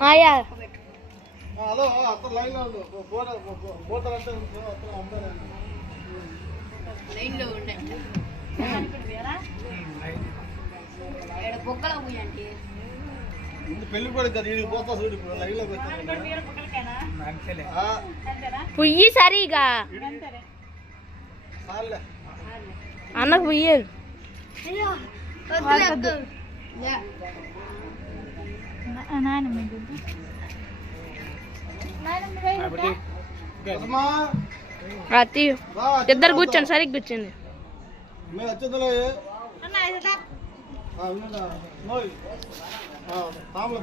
ఆయా హలో అక్కడ లైన్లో ఉండు బోట బోటర్ అంటే అక్కడ అమ్మాయి లైన్లో ఉండే ఇక్కడ పోయండి పుయ్యి సరిగా అన్నకు పుయ్యారు అతి ఇద్దరు కూర్చోండి సరిగ్గా కూర్చోండి. మేము தாமரை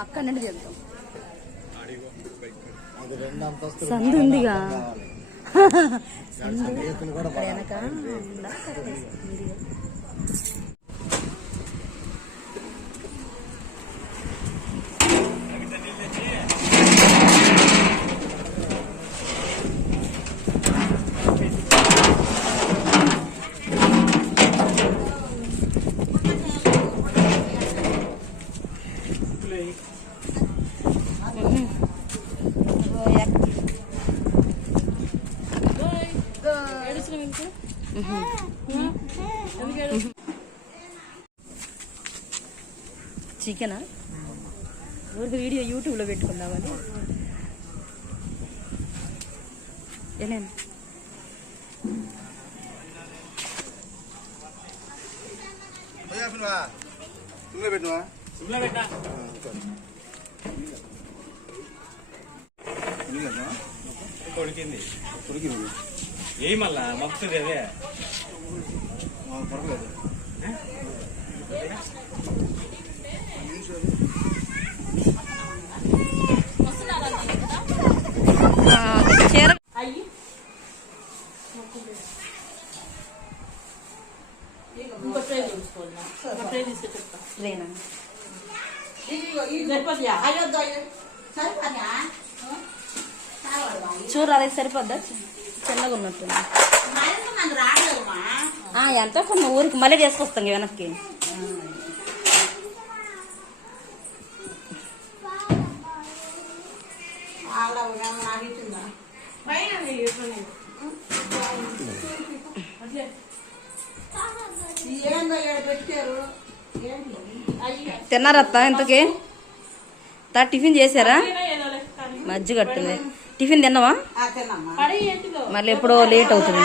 అక్కడ నుండి చెప్తాం. అది రెండు అంతస్తులు సందు ఉందిగా బాగా వెనక చికెనా ఊరికి వీడియో యూట్యూబ్లో పెట్టుకుందామని పెట్టినవా? కొడుకింది. ఉడికింది ఏ మళ్ళా మక్కుతుంది అదే. చీర లేనా చూడు అది సరిపోద్దా చిన్నగా ఉన్నట్టుంది ఆ, ఎంత? కొన్ని ఊరికి మళ్ళీ తీసుకొస్తాం ఇక తిన్నారా తిన్నారత్త ఇంతకి? తా టిఫిన్ చేశారా? మజ్జి కట్టుంది టిఫిన్ తిన్నావా? మళ్ళీ ఎప్పుడో లేట్ అవుతుంది.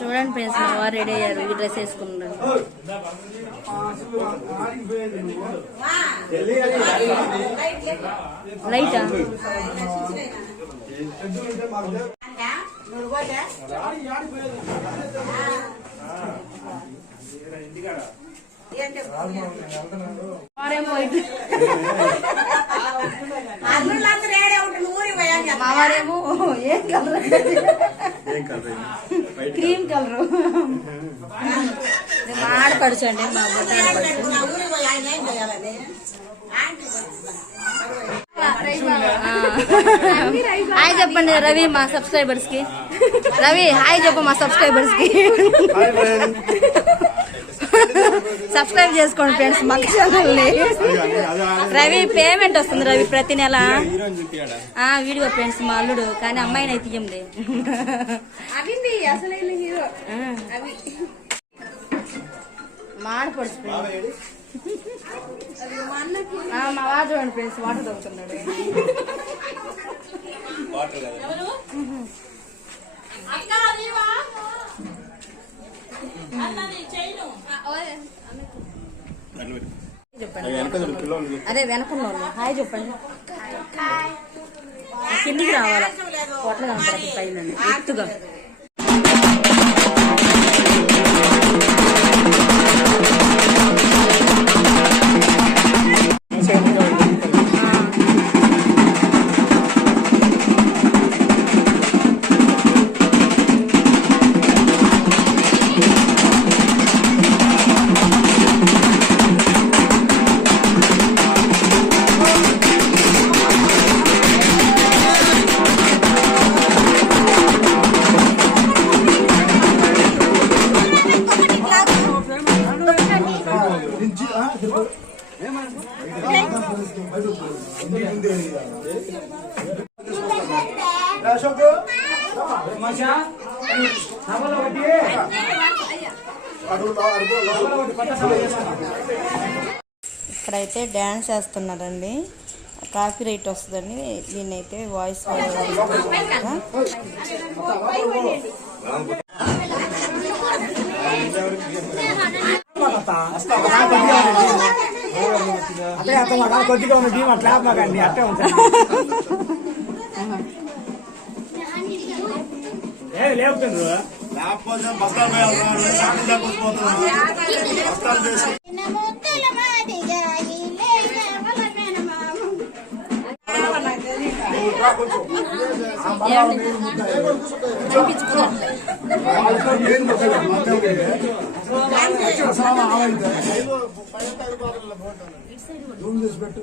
చూడండి ఫ్రెండ్స్ మా వారు రెడీ అయ్యారు. ఈ డ్రెస్ వేసుకున్నారు లైటా? వారేమో ఇటు. మా వారేమో ఏం కలర్? Cream colour. మా ఆడపడుచు అండి మా బొట్ట ఆడపడుచు. హాయ్ చెప్పండి రవి మా సబ్స్క్రైబర్స్కి. రవి హాయ్ చెప్పు మా సబ్స్క్రైబర్స్కి. సబ్స్క్రైబ్ చేసుకోండి ఫ్రెండ్స్ మా ఛానల్ని రవి పేమెంట్ వస్తుంది రవి ప్రతి నెల. వీడియో ఫ్రెండ్స్ మా అల్లుడు కానీ అమ్మాయిని అయితే మా వాడు చూడండి ఫ్రెండ్స్ వాటర్ తాగుతున్నాడు. వాటర్ వెనకున్న వాళ్ళు. హాయ్ చెప్పండి. కిందికి రావాలా? పొట్ల కనపడదు పైన ఎత్తుగా. డ్యాన్స్ చేస్తున్నారండి. కాఫీ రైట్ వస్తుందండి. దీన్నైతే వాయిస్ అట్టే అత్తమాట కొద్దిగా ఉన్న టీం అట్లా ఆపమాకండి అట్టే ఉంటాయి లేకపోతే బస్తాలు వేయాలి సాటి బస్తాలు చేసి పెట్టు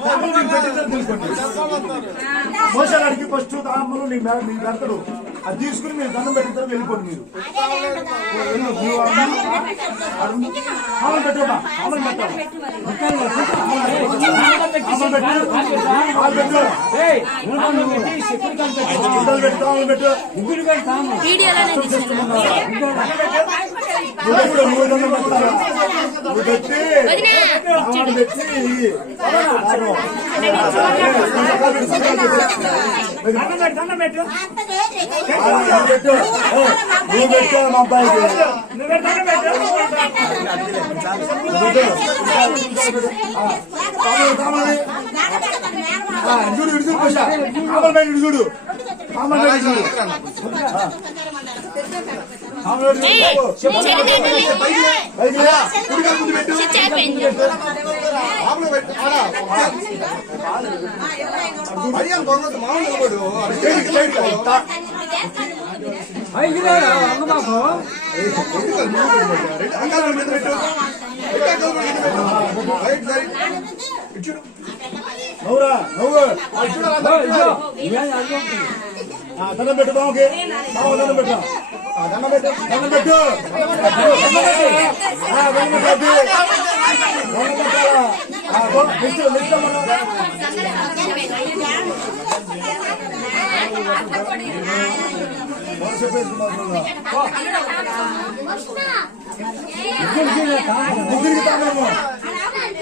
తెలుసుకోండి మోసగాడికి ఫస్ట్ తామలు నీకు మే- పెడతాడు అది తీసుకుని మీరు దండం పెట్టిస్తారు వెళ్ళిపోండి మీరు. సామాన్ పెట్టాలి సామాన్ పెట్టు పెట్టు. పెట్టి. పెట్టు. నువ్వు దండం పెట్టు, నువ్వు పెట్టు మా అబ్బాయికి నువ్వే దండం పెట్టు. చూడు ఇటు చూడు కావాలి బయట చూడు కావాలి బయట ఇటు చూడు నవ్వురా నవ్వు దండం పెట్టు బావకి బావ దండం పెట్టు దండం పెట్టు దండం పెట్టు దండం పెట్టు దండం పెట్టాలా? చెప్పేసి. ముగ్గురికి.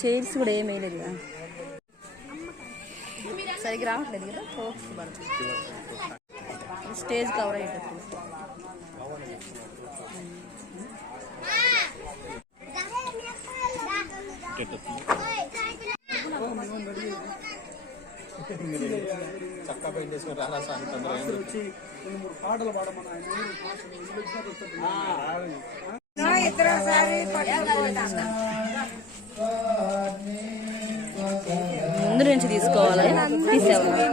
చైర్స్ కూడా ఏమీ లేదు కదా. సరిగ్గా రావట్లేదు కదా? ఫోక్స్ పడుతుంది స్టేజ్ కవర్ అయ్యేటప్పుడు చక్కా పెయింట్ వేసుకుని రారా సార్ తొందరగా ఏంది? ముందు నుంచి తీసుకోవాలి తీసేవాళ్ళు?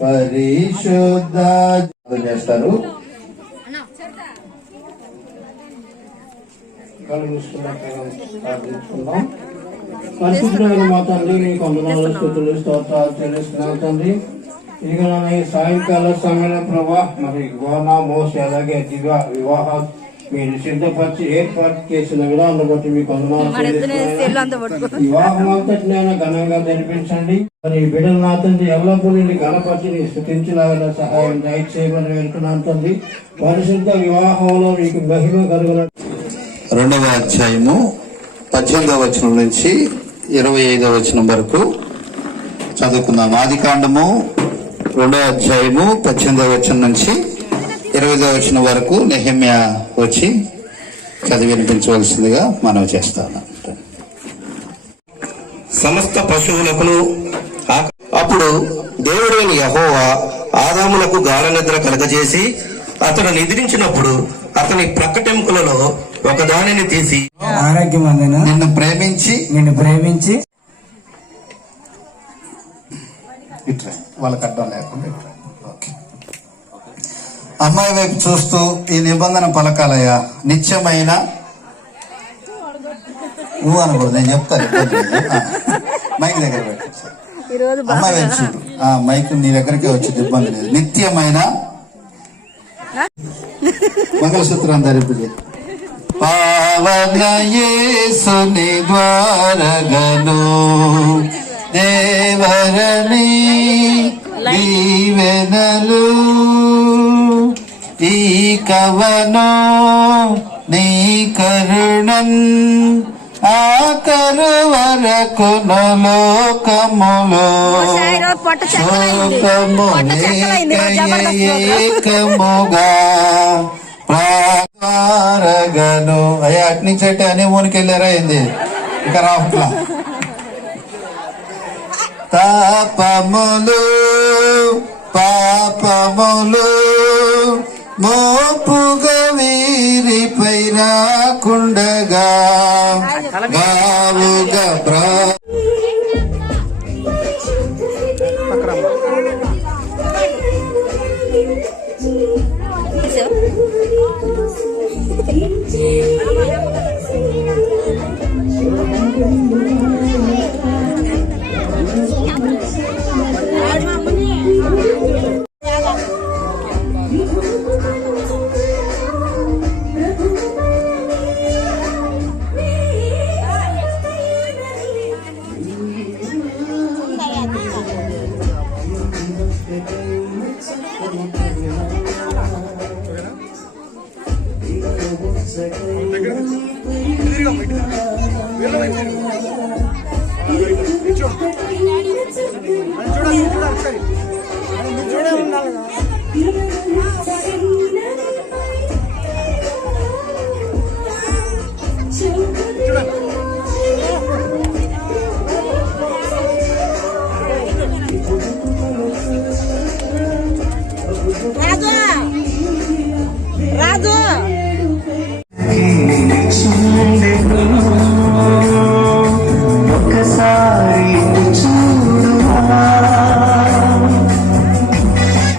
పరిశుద్ధ చేస్తారు కళ్ళు మూసుకున్నట్టుగా ప్రార్థించుకుందాం పరిశుద్ధమైన మా తండ్రి నీ కొందనాలు స్థుతులు స్తోత్రాలు చెల్లిస్తున్నాం తండ్రి. ఇక ఈ సాయంకాల సమయంలో ప్రభా మరి గోనా మోస అలాగే దివ్య వివాహ మీరు సిద్ధపరిచి ఏర్పాటు చేసిన విధానం బట్టి మీ కొందనాలు మన ఇద్దరు చెల్లిస్తున్నాం. సెల్ అంతా పట్టుకో. వివాహం అంతటినైనా ఘనంగా జరిపించండి. మరి బిడ్డలు నా తండ్రి ఎల్లప్పుడూ నిన్ను గణపతిని స్థుతించలాగిన సహాయం దయచేయమని వేడుకున్నాను తండ్రి. పరిశుద్ధ వివాహంలో మీకు మహిమ కలుగున రెండవ అధ్యాయము పద్దెనిమిదవ వచనం నుంచి ఇరవై ఐదవ వచనం వరకు చదువుకుందాం. ఆది కాండము రెండవ అధ్యాయము పద్దెనిమిదవ వచనం నుంచి ఇరవై ఐదవ వచనం వరకు నెహమ్య వచ్చి చదివి వినిపించవలసిందిగా మనవి చేస్తాను. సమస్త పశువులకు అప్పుడు దేవుడైన యహోవా ఆదాములకు గాఢ నిద్ర కలగజేసి అతడు నిద్రించినప్పుడు అతని ప్రకటింపులలో ఒకదానిని తీసి ఆరోగ్యమందున నిన్ను ప్రేమించి నిన్ను ప్రేమించి ఇట్రా వాళ్ళకి అడ్డం లేకుండా ఇట్రా. ఓకే. అమ్మాయి వైపు చూస్తూ ఈ నిబంధన పలకాలయ్యా నిత్యమైన నువ్వు అనకూడదు నేను చెప్తాను మైక్ దగ్గర పెట్టు అమ్మాయి వైపు చూడు. ఆ మైక్ నీ దగ్గరికి వచ్చేది ఇబ్బంది లేదు. నిత్యమైన మంగళసూత్రం ధరిపిది పావన యేసుని ద్వారగను. దేవరణి దీవెనలు ఈ కవను నీ కరుణం. ఆకరు వరకు చెక్కలైంది. శోకము. ఏకముగా. ప్రారగను అయ్యా అటు నుంచి అంటే అనే ఊరికి వెళ్ళారా ఏంది? ఇంకా రావట్లా తాపములు పాపములు మోపుగా వీరిపై రాకుండగా గావుగా బ్రా